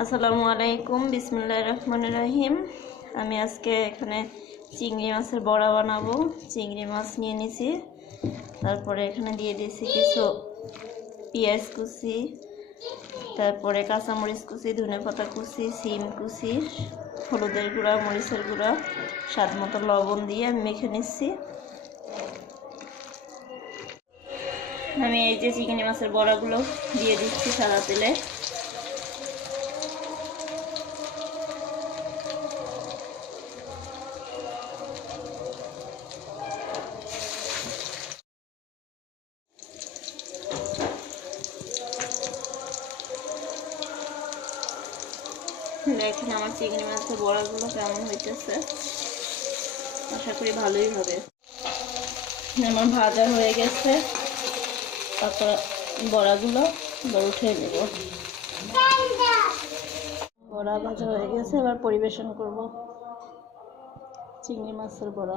আসসালামু আলাইকুম, বিসমিল্লাহির রহমানির রহিম। আমি আজকে এখানে চিংড়ি মাছের বড়া বানাবো। চিংড়ি মাছ নিয়ে নিছি, তারপরে এখানে দিয়ে দিয়েছি কিছু পেঁয়াজ কুচি, তারপরে কাঁচামরিচ কুচি, ধনেপাতা কুচি, সিম কুচি, হলুদের গুঁড়া, মরিচের গুঁড়া, স্বাদ মতো লবণ দিয়ে আমি মেখে নিচ্ছি। আমি এই যে চিংড়ি মাছের বড়াগুলো দিয়ে দিচ্ছি সাদা তেলে। দেখেন আমার চিংড়ি মাছের বড়াগুলো কেমন হইতেছে, আশা করি ভালোই হবে। আমার ভাজা হয়ে গেছে, তারপর বড়াগুলো উঠিয়ে নেব। বড়া ভাজা হয়ে গেছে, এবার পরিবেশন করব চিংড়ি মাছের বড়া।